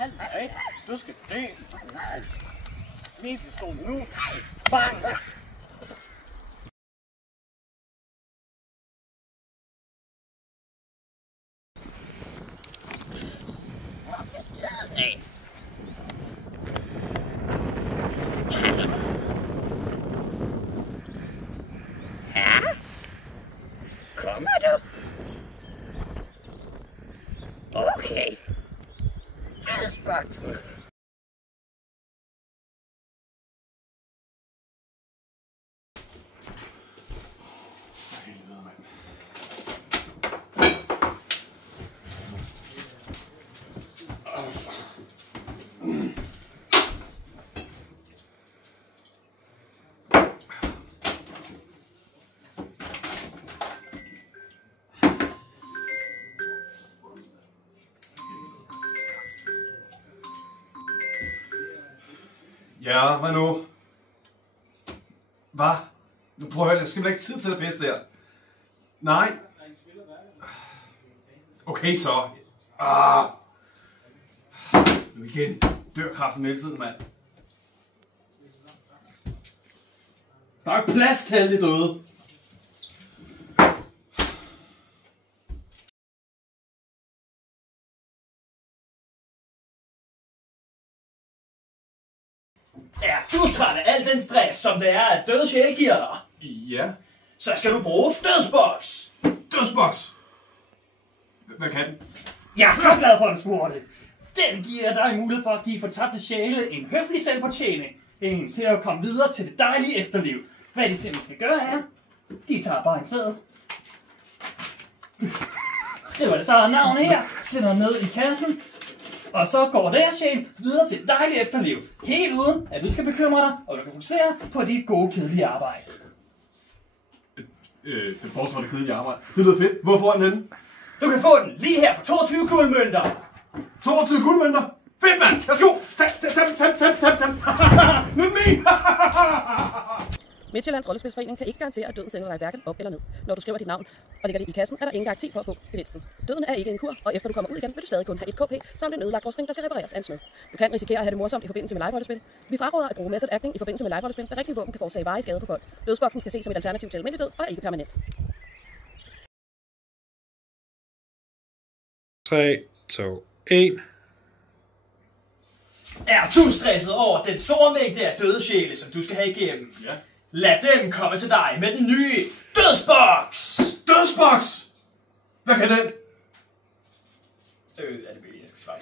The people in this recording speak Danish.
Nej, du skal dø. Nej. Min pistol nu. Bang! Kommer du? Okay. Dødsboksen. Ja, hvad nu? Hvad? Nu prøver jeg skal ikke tid til at pisse der. Nej. Okay så. Nu igen. Dør kraften hele tiden, mand. Der er ikke plads til alle de døde. Er du træt af al den stress, som det er, at døde sjæl giver dig? Ja. Så skal du bruge dødsboks. Dødsboks. Hvad kan den? Jeg er så glad for, at du spurgte. Den giver dig mulighed for at give fortabte sjæle en høflig selvbetjening. En til at komme videre til det dejlige efterliv. Hvad de simpelthen skal gøre er, de tager bare en seddel. Skriver det så navn her, sætter ned i kassen. Og så går deres sjæl videre til et dejligt efterliv. Helt uden, at du skal bekymre dig, og du kan fokusere på dit gode, kedelige arbejde. Det bortset fra det kedelige arbejde. Det lyder fedt. Hvor får den henne? Du kan få den lige her for 22 guldmønter. 22 guldmønter. Fedt, mand. Værsgo. Tag. Nu er den min. Midtjyllands Rollespilsforening kan ikke garantere, at døden sender dig hverken op eller ned. Når du skriver dit navn og lægger det i kassen, er der ingen garanti for at få gevinsten. Døden er ikke en kur, og efter du kommer ud igen, vil du stadig kun have et KP samt en ødelagt rustning, der skal repareres af en smed. Du kan risikere at have det morsomt i forbindelse med live-rollespil. Vi fraråder at bruge method acting i forbindelse med live-rollespil, da rigtige våben kan forårsage varige skade på folk. Dødsboksen skal ses som et alternativ til almindelig død og er ikke permanent. 3, 2, 1. Er du stresset over den store mængde af døde sjæle, som du skal have igennem? Ja. Lad dem komme til dig med den nye dødsboks! Dødsboks! Hvad kan den? Er det jeg skal svare?